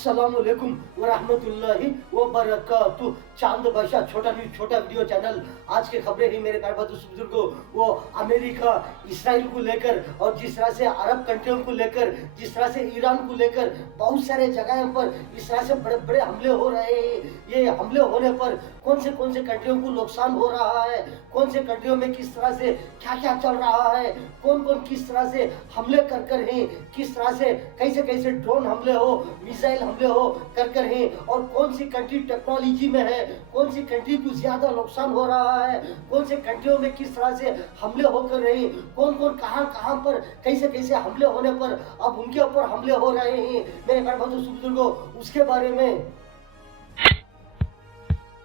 अस्सलामुअलैकुम वरहमतुल्लाहि वबरकातुहू। चांद बादशाह छोटा न्यूज छोटा वीडियो चैनल। आज के खबरें ही मेरे प्यारे बुजुर्गों, वो अमेरिका इसराइल को लेकर और जिस तरह से अरब कंट्रियों को लेकर, जिस तरह से ईरान को लेकर बहुत सारे जगहों पर इस तरह से बड़े बड़े हमले हो रहे हैं। ये हमले होने पर कौन से कंट्रियों को नुकसान हो रहा है, कौन से कंट्रियों में किस तरह से क्या क्या चल रहा है, कौन कौन किस तरह से हमले कर हैं, किस तरह से कैसे ड्रोन हमले हो, मिसाइल हमले हो कर हैं, और कौन सी कंट्री टेक्नोलॉजी में है, कौन सी कंट्री को ज्यादा नुकसान हो रहा है, कौन से कंट्रियों में किस तरह से हमले होकर रहे, कौन कौन कहां पर कैसे हमले होने पर अब उनके ऊपर हमले हो रहे हैं मेरे प्यारे बुजुर्गों, उसके बारे में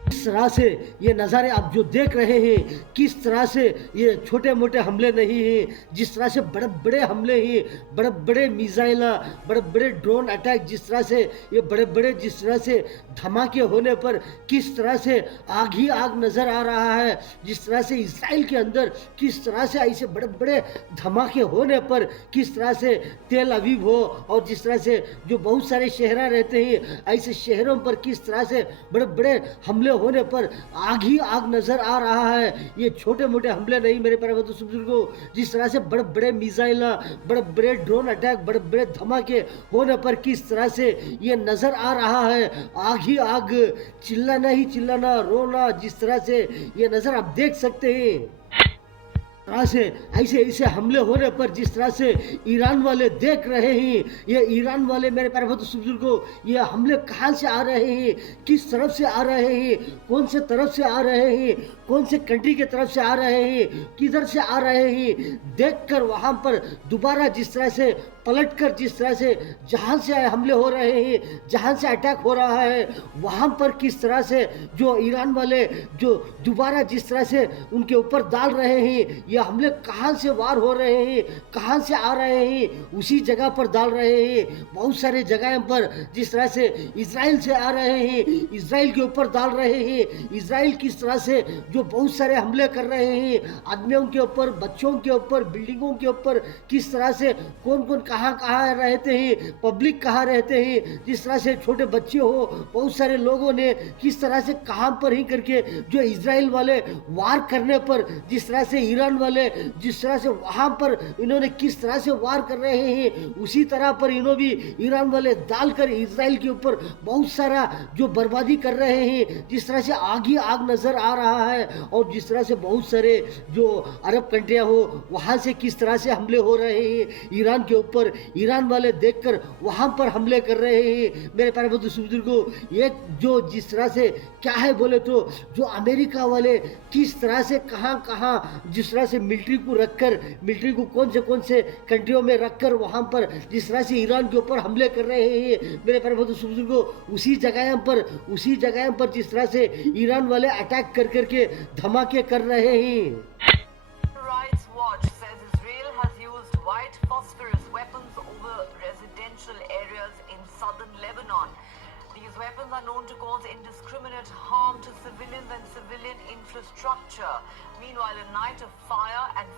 किस तरह से ये नज़ारे आप जो देख रहे हैं, किस तरह से ये छोटे मोटे हमले नहीं हैं, जिस तरह से बड़े बड़े हमले हैं, बड़े बड़े मिसाइल, बड़े बड़े ड्रोन अटैक, जिस तरह से ये बड़े बड़े जिस तरह से धमाके होने पर किस तरह से आग ही आग नज़र आ रहा है, जिस तरह से इसराइल के अंदर किस तरह से ऐसे बड़े बड़े धमाके होने पर किस तरह से तेल अवीव हो, और जिस तरह से जो बहुत सारे शहर रहते हैं ऐसे शहरों पर किस तरह से बड़े बड़े हमले होने पर आग ही आग नजर आ रहा है। ये छोटे मोटे हमले नहीं मेरे प्यारे बुजुर्गों, जिस तरह से बड़े बड़े मिसाइल, बड़े बड़े ड्रोन अटैक, बड़े बड़े धमाके होने पर किस तरह से ये नजर आ रहा है, आग ही आग, चिल्लाना ही चिल्लाना, रोना, जिस तरह से ये नजर आप देख सकते हैं। तरह से ऐसे हमले होने पर जिस तरह से ईरान वाले देख रहे हैं, ये ईरान वाले मेरे प्यारे बुजुर्गों, ये हमले कहाँ से आ रहे हैं, किस तरफ से आ रहे हैं, कौन से तरफ से आ रहे हैं, कौन से कंट्री के तरफ से आ रहे हैं, किधर से आ रहे हैं, देखकर वहाँ पर दोबारा जिस तरह से पलटकर जिस तरह से जहाँ से हमले हो रहे हैं, जहाँ से अटैक हो रहा है, वहाँ पर किस तरह से जो ईरान वाले जो दोबारा जिस तरह से उनके ऊपर डाल रहे हैं, ये हमले कहाँ से वार हो रहे हैं, कहाँ से आ रहे हैं, उसी जगह पर डाल रहे हैं। बहुत सारे जगह पर जिस तरह से इजराइल से आ रहे हैं, इजराइल के ऊपर डाल रहे हैं। इजराइल किस तरह से जो बहुत सारे हमले कर रहे हैं, आदमियों के ऊपर, बच्चों के ऊपर, बिल्डिंगों के ऊपर, किस तरह से कौन कौन कहाँ रहते हैं, पब्लिक कहाँ रहते हैं, जिस तरह से छोटे बच्चे हो, बहुत सारे लोगों ने किस तरह से कहाँ पर ही करके जो इजराइल वाले वार करने पर जिस तरह से ईरान वाले जिस तरह से वहां पर इन्होंने किस तरह से वार कर रहे हैं, उसी तरह पर इन्होंने भी ईरान वाले डालकर इजराइल के ऊपर बहुत सारा जो बर्बादी कर रहे हैं, जिस तरह से आग ही आग नजर आ रहा है। और जिस तरह से बहुत सारे जो अरब कंट्रियां हो वहां से किस तरह से हमले हो रहे हैं ईरान के ऊपर, ईरान वाले देखकर वहां पर हमले कर रहे हैं मेरे प्यारे बुजुर्गों। ये जो जिस तरह से क्या है बोले तो जो अमेरिका वाले किस तरह से कहाँ जिस तरह से मिलिट्री को रखकर, मिलिट्री को कौन से कंट्रियों में रखकर वहां पर जिस तरह से ईरान के ऊपर हमले कर रहे हैं मेरे प्यारे बुजुर्गों, उसी जगह पर जिस तरह से ईरान वाले अटैक कर करके धमाके कर रहे हैं। Rights Watch says Israel has used white phosphorus weapons over residential areas in southern Lebanon. These weapons are known to cause indiscriminate harm to civilians and civilian infrastructure. Meanwhile, a night of fire and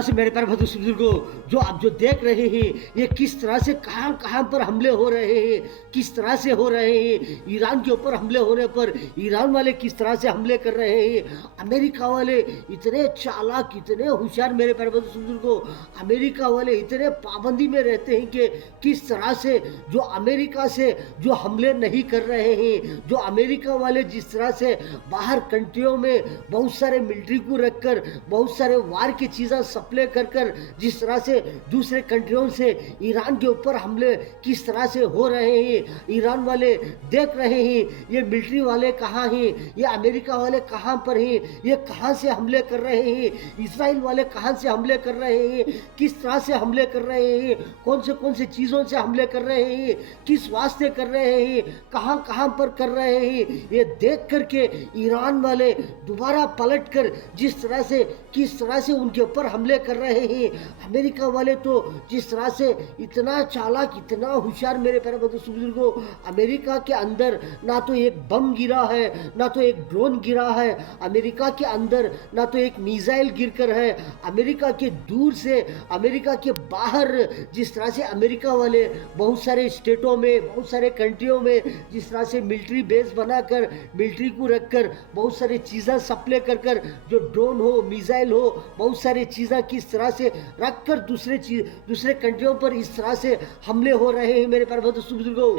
से मेरे प्यारे बुजुर्गों, जो आप जो देख रहे हैं ये किस तरह से कहां पर हमले हो रहे हैं, किस तरह से हो रहे हैं। ईरान के ऊपर हमले होने पर ईरान वाले किस तरह से हमले कर रहे हैं। अमेरिका वाले इतने चालाक, इतने होशियार मेरे प्यारे बुजुर्गों, अमेरिका वाले इतने पाबंदी में रहते हैं कि किस तरह से जो अमेरिका से जो हमले नहीं कर रहे हैं। जो अमेरिका वाले जिस तरह से बाहर कंट्रियों में बहुत सारे मिलिट्री को रखकर बहुत सारे वार की चीज़ें सप्लाई कर जिस तरह से दूसरे कंट्रियों से ईरान के ऊपर हमले किस तरह से हो रहे हैं, ईरान वाले देख रहे हैं। ये मिलिट्री वाले कहाँ हैं, ये अमेरिका वाले कहाँ पर हैं, ये कहाँ से हमले कर रहे हैं, इजराइल वाले कहाँ से हमले कर रहे हैं, किस तरह से हमले कर रहे हैं, कौन से चीज़ों से हमले कर रहे हैं, किस वास्ते कर रहे हैं, कहाँ पर कर रहे हैं। ये देख करके ईरान वाले दोबारा पलट कर जिस तरह से किस तरह से उनके ऊपर हमले हमले कर रहे हैं। अमेरिका वाले तो जिस तरह से इतना चालाक, इतना होशियार मेरे प्यारे बुजुर्गों, अमेरिका के अंदर ना तो एक बम गिरा है, ना तो एक ड्रोन गिरा है, अमेरिका के अंदर ना तो एक मिसाइल गिरकर है। अमेरिका के दूर से, अमेरिका के बाहर जिस तरह से अमेरिका वाले बहुत सारे स्टेटों में, बहुत सारे कंट्रियों में जिस तरह से मिलिट्री बेस बनाकर, मिलिट्री को रखकर बहुत सारी चीज़ें सप्लाई कर कर, जो ड्रोन हो, मिसाइल हो, बहुत सारी चीज़ें किस तरह से रखकर दूसरे कंट्रियों पर इस तरह से हमले हो रहे हैं मेरे प्यारे बुजुर्गों।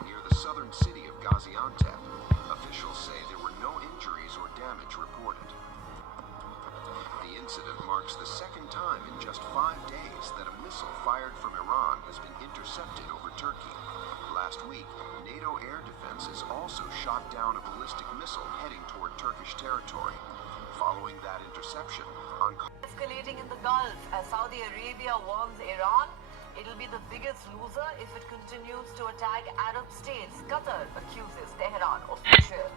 Near the southern city of Gaziantep, officials say there were no injuries or damage reported. The incident marks the second time in just 5 days that a missile fired from Iran has been intercepted over Turkey. Last week, NATO air defenses also shot down a ballistic missile heading toward Turkish territory. Following that interception, Escalating in the Gulf as Saudi Arabia warns Iran it'll be the biggest loser if it continues to attack Arab states. Qatar accuses Tehran of betrayal.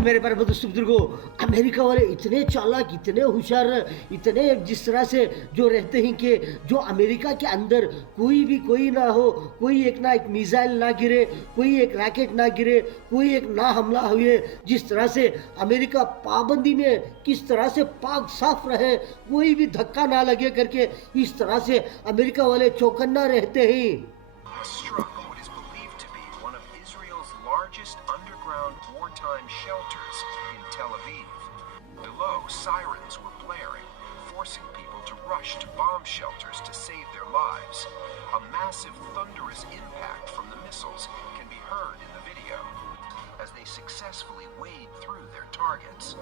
मेरे प्यारे बुजुर्गों, America वाले इतने चालाक, इतने होशियार, इतने जिस तरह से जो रहते हैं कि जो अमेरिका के अंदर कोई ना हो, कोई एक मिसाइल ना गिरे, कोई एक रॉकेट ना गिरे, कोई एक ना हमला हुए, जिस तरह से अमेरिका पाबंदी में किस तरह से पाक साफ रहे, कोई भी धक्का ना लगे करके इस तरह से अमेरिका वाले चौकन्ना रहते हैं। struck what is believed to be one of Israel's largest underground wartime shelters in Tel Aviv. Below, sirens were blaring, forcing people to rush to bomb shelters to save their lives. A massive thunderous impact from the missiles can be heard in the video as they successfully wade through their targets.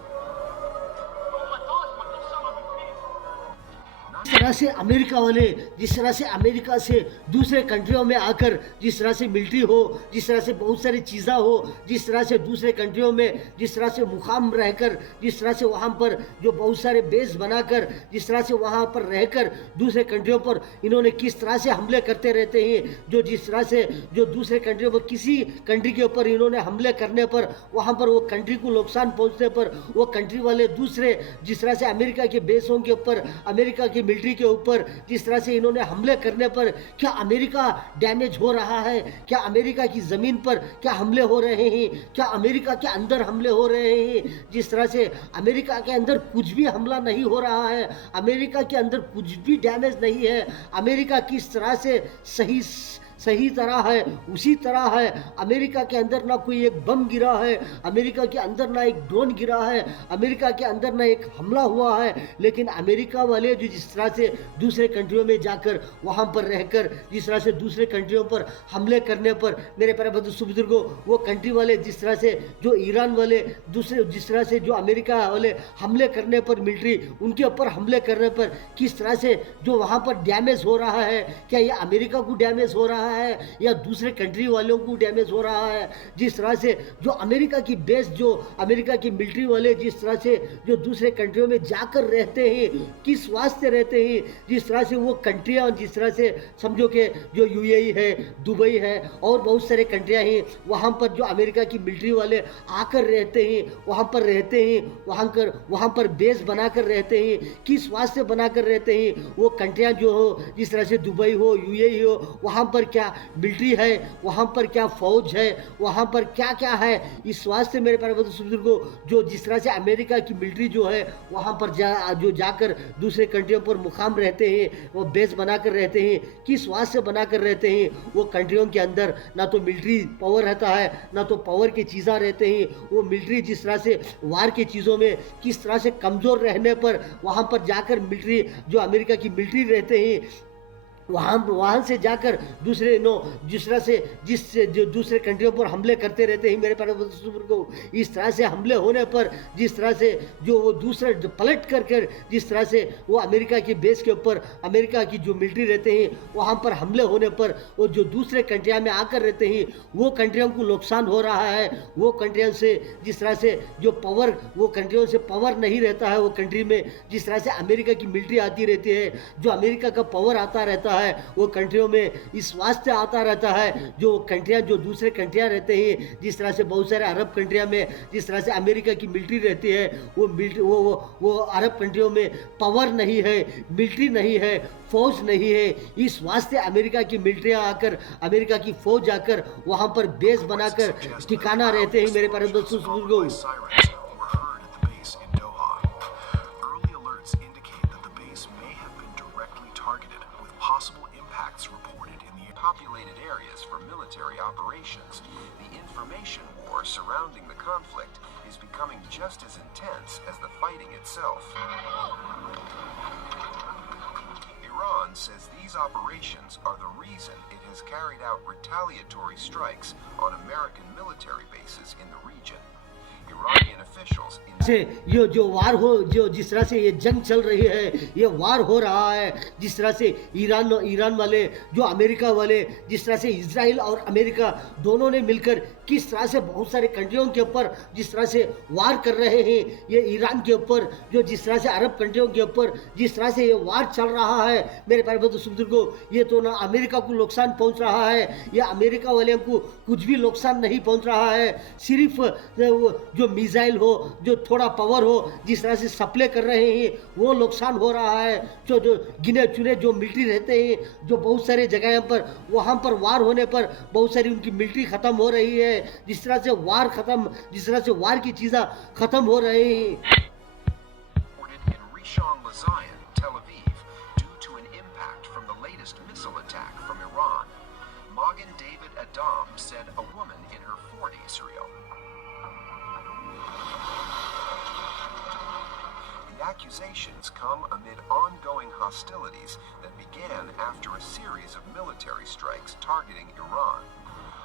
जिस तरह से America वाले, जिस तरह से America से दूसरे कंट्रियों में आकर जिस तरह से मिलिट्री हो, जिस तरह से बहुत सारी चीज़ें हो, जिस तरह से दूसरे कंट्रियों में जिस तरह से मुकाम रहकर, जिस तरह से वहाँ पर जो बहुत सारे बेस बनाकर, जिस तरह से वहाँ पर रहकर दूसरे कंट्रियों पर इन्होंने किस तरह से हमले करते रहते हैं, जो जिस तरह से जो दूसरे कंट्रियों पर किसी कंट्री के ऊपर इन्होंने हमले करने पर वहाँ पर वो कंट्री को नुकसान पहुँचने पर वो कंट्री वाले दूसरे जिस तरह से अमेरिका के बेसों के ऊपर, अमेरिका की मिलिट्री के ऊपर जिस तरह से इन्होंने हमले करने पर क्या अमेरिका डैमेज हो रहा है? क्या अमेरिका की ज़मीन पर क्या हमले हो रहे हैं? क्या अमेरिका के अंदर हमले हो रहे हैं? जिस तरह से अमेरिका के अंदर कुछ भी हमला नहीं हो रहा है, अमेरिका के अंदर कुछ भी डैमेज नहीं है, अमेरिका किस तरह से सही तरह है उसी तरह है। अमेरिका के अंदर ना कोई एक बम गिरा है, अमेरिका के अंदर ना एक ड्रोन गिरा है, अमेरिका के अंदर ना एक हमला हुआ है, लेकिन अमेरिका वाले जो जिस तरह से दूसरे कंट्रियों में जाकर वहाँ पर रहकर जिस तरह से दूसरे कंट्रियों पर हमले करने पर मेरे प्यारे बुजुर्गों, वो कंट्री वाले जिस तरह से जो ईरान वाले दूसरे जिस तरह से जो अमेरिका वाले हमले करने पर मिलिट्री उनके ऊपर हमले करने पर किस तरह से जो वहाँ पर डैमेज हो रहा है, क्या ये अमेरिका को डैमेज हो रहा है या दूसरे कंट्री वालों को डैमेज हो रहा है? जिस तरह से जो अमेरिका की बेस, जो अमेरिका की मिलिट्री वाले जिस तरह से जो दूसरे कंट्रियों में जाकर रहते हैं, किस वास्ते रहते हैं, जिस तरह से वो कंट्रियां जिस तरह से समझो कि जो यूएई है, दुबई है और बहुत सारे कंट्रियां हैं, वहाँ पर जो अमेरिका की मिलिट्री वाले आकर रहते हैं, वहाँ पर रहते हैं, वहाँ पर बेस बनाकर रहते हैं, किस वास्ते बनाकर रहते हैं? वो कंट्रियां जो हो जिस तरह से दुबई हो, यूएई हो, वहाँ पर क्या मिलिट्री है, वहाँ पर क्या फौज है, वहाँ पर क्या क्या है? इस वास्ते मेरे प्यारे बुजुर्गों, जो जिस तरह से अमेरिका की मिलिट्री जो है वहाँ पर जाकर दूसरे कंट्रियों पर मुकाम रहते हैं, वो बेस बनाकर रहते हैं, किस वास्ते बनाकर रहते हैं? वो कंट्रियों के अंदर ना तो मिलिट्री पावर रहता है, ना तो पावर की चीज़ें रहते हैं। वो मिलिट्री जिस तरह से वार की चीज़ों में किस तरह से कमज़ोर रहने पर वहाँ पर जाकर मिलिट्री जो अमेरिका की मिलिट्री रहते हैं वहाँ से जाकर जिस तरह से जो दूसरे कंट्रियों पर हमले करते रहते हैं मेरे प्यारे बुजुर्गों, इस तरह से हमले होने पर जिस तरह से जो वो दूसरा पलट कर जिस तरह से वो अमेरिका की बेस के ऊपर अमेरिका की जो मिलिट्री रहते हैं वहाँ पर हमले होने पर वो जो दूसरे कंट्रियाँ में आकर रहते हैं वो कंट्रियों को नुकसान हो रहा है। वो कंट्रियों से जिस तरह से जो पावर, वो कंट्रियों से पावर नहीं रहता है, वो कंट्री में जिस तरह से अमेरिका की मिलिट्री आती रहती है, जो अमेरिका का पावर आता रहता है है वो कंट्रियों में इस वास्ते आता रहता है, जो कंट्रियां जो दूसरे कंट्रियां रहते हैं, जिस तरह से बहुत सारे अरब कंट्रियां में जिस तरह से अमेरिका की मिलिट्री रहती है, वो मिलिट्री वो अरब कंट्रियों में पावर नहीं है, मिलिट्री नहीं है, फौज नहीं है। इस वास्ते अमेरिका की मिलिट्रियां आकर, अमेरिका की फौज आकर वहां पर बेस बनाकर ठिकाना रहते हैं। मेरे प्यारे दोस्तों बुजुर्गों, Early alerts indicate that the base may have been directly targeted, with possible impacts reported in the populated areas for military operations. The information war surrounding the conflict is becoming just as intense as the fighting itself. Iran says these operations are the reason it has carried out retaliatory strikes on American military bases in the region. Iranian officials से ये जो वार हो, जो जिस तरह से ये जंग चल रही है, ये वार हो रहा है, जिस तरह से ईरान वाले, जो अमेरिका वाले, जिस तरह से इजराइल और अमेरिका दोनों ने मिलकर किस तरह से बहुत सारे कंट्रियों के ऊपर जिस तरह से वार कर रहे हैं, ये ईरान के ऊपर, जो जिस तरह से अरब कंट्रियों के ऊपर जिस तरह से ये वार चल रहा है, मेरे प्यारे दोस्तों को, ये तो ना अमेरिका को नुकसान पहुंच रहा है, या अमेरिका वाले को कुछ भी नुकसान नहीं पहुंच रहा है। सिर्फ जो मिसाइल हो, जो थोड़ा पावर हो, जिस तरह से सप्लाई कर रहे हैं, वो नुकसान हो रहा है। जो गिने चुने जो मिलिट्री रहते हैं, जो बहुत सारे जगह पर वहाँ पर वार होने पर बहुत सारी उनकी मिलिट्री ख़त्म हो रही है, जिस तरह से वार की चीज़ें ख़त्म हो रही हैं। in Rishon LeZion, Tel Aviv, due to an impact from the latest missile attack from Iran. Magen David Adam said a woman in her 40s, The accusations come amid ongoing hostilities that began after a series of military strikes targeting Iran.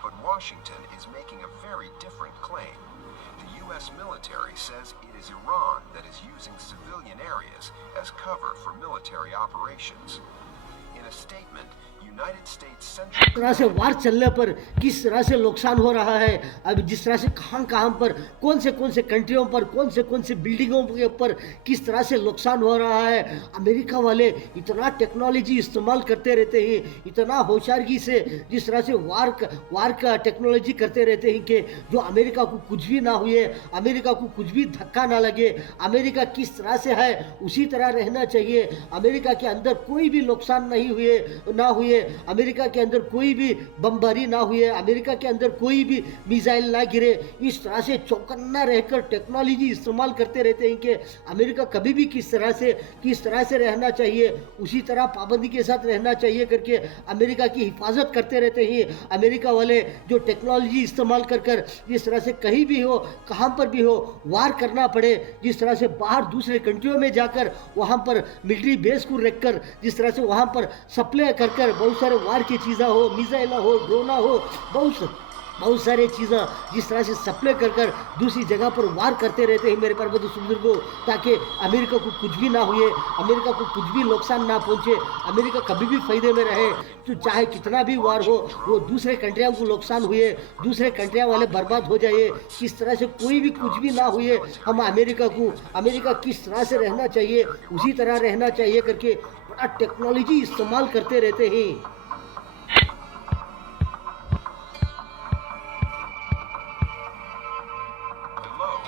But Washington is making a very different claim. The U.S. military says it is Iran that is using civilian areas as cover for military operations. In a statement, United States Central जिस तरह से वार चलने पर किस तरह से नुकसान हो रहा है, अब जिस तरह से कहाँ पर कौन से कंट्रियों पर कौन से बिल्डिंगों के ऊपर किस तरह से नुकसान हो रहा है। अमेरिका वाले इतना टेक्नोलॉजी इस्तेमाल करते रहते हैं, इतना होशियारी से जिस तरह से वार का टेक्नोलॉजी करते रहते हैं कि जो अमेरिका को कुछ भी ना हुए, अमेरिका को कुछ भी धक्का ना लगे। अमेरिका किस तरह से है उसी तरह रहना चाहिए। अमेरिका के अंदर कोई भी नुकसान ना हुए, अमेरिका के अंदर कोई भी बमबारी ना हुए, अमेरिका के अंदर कोई भी मिसाइल ना गिरे। इस तरह से चौकन्ना रहकर टेक्नोलॉजी इस्तेमाल करते रहते हैं कि अमेरिका कभी भी किस तरह से रहना चाहिए, उसी तरह पाबंदी के साथ रहना चाहिए करके अमेरिका की हिफाजत करते रहते हैं। अमेरिका वाले जो टेक्नोलॉजी इस्तेमाल कर जिस तरह से कहीं भी हो, कहाँ पर भी हो, वार करना पड़े, जिस तरह से बाहर दूसरे कंट्रियों में जाकर वहाँ पर मिलिट्री बेस को रखकर जिस तरह से वहाँ पर सप्लाई कर बहुत सारे वार की चीज़ें हो, मिसाइल हो, ड्रोना हो, बहुत सारे चीज़ें जिस तरह से सप्लाई कर दूसरी जगह पर वार करते रहते हैं मेरे पर्वत बुजुर्गों, ताकि अमेरिका को कुछ भी ना हुए, अमेरिका को कुछ भी नुकसान ना पहुंचे, अमेरिका कभी भी फायदे में रहे। तो चाहे कितना भी वार हो, वो दूसरे कंट्रियों को नुकसान हुए, दूसरे कंट्रियां वाले बर्बाद हो जाए, किस तरह से कोई भी कुछ भी ना हुए। हम अमेरिका किस तरह से रहना चाहिए उसी तरह रहना चाहिए करके बड़ा टेक्नोलॉजी इस्तेमाल करते रहते हैं।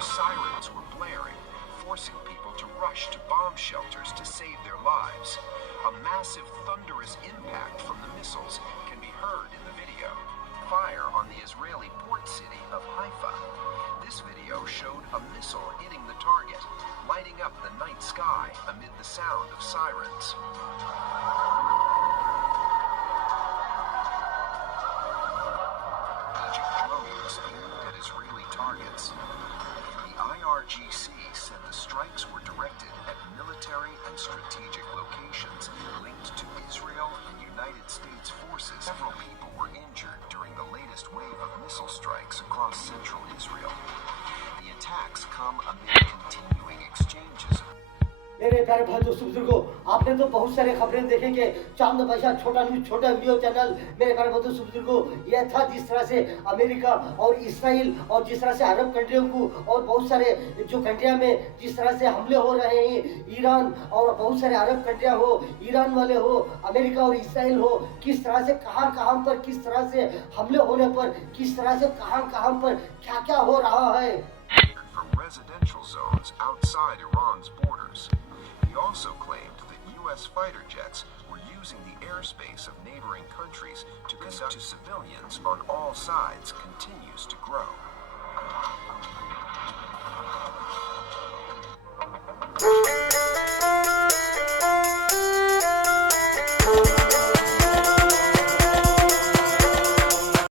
Sirens were blaring, forcing people to rush to bomb shelters to save their lives. A massive thunderous impact from the missiles can be heard in the video. Fire on the Israeli port city of Haifa. This video showed a missile hitting the target, lighting up the night sky amid the sound of sirens. Drones aimed at Israeli targets. IRGC said the strikes were directed at military and strategic locations linked to Israel and United States forces. Several people were injured during the latest wave of missile strikes across central Israel. The attacks come amid continuing exchanges. मेरे प्यारे भाई दोस्तों बुजुर्गों, आपने तो बहुत सारे खबरें देखे कि चांद बादशाह छोटा न्यूज छोटा वीडियो चैनल, मेरे प्यारे भाई दोस्तों बुजुर्गों, यह था जिस तरह से अमेरिका और इसराइल और जिस तरह से अरब कंट्रियों को और बहुत सारे जो कंट्रियां में जिस तरह से हमले हो रहे हैं, ईरान और बहुत सारे अरब कंट्रियां हो, ईरान वाले हो, अमेरिका और इसराइल हो, किस तरह से कहां कहां पर किस तरह से हमले होने पर किस तरह से कहां कहां पर क्या क्या हो रहा है। from residential zones outside Iran's borders. He also claimed that U.S. fighter jets were using the airspace of neighboring countries to conduct to civilians on all sides continues to grow.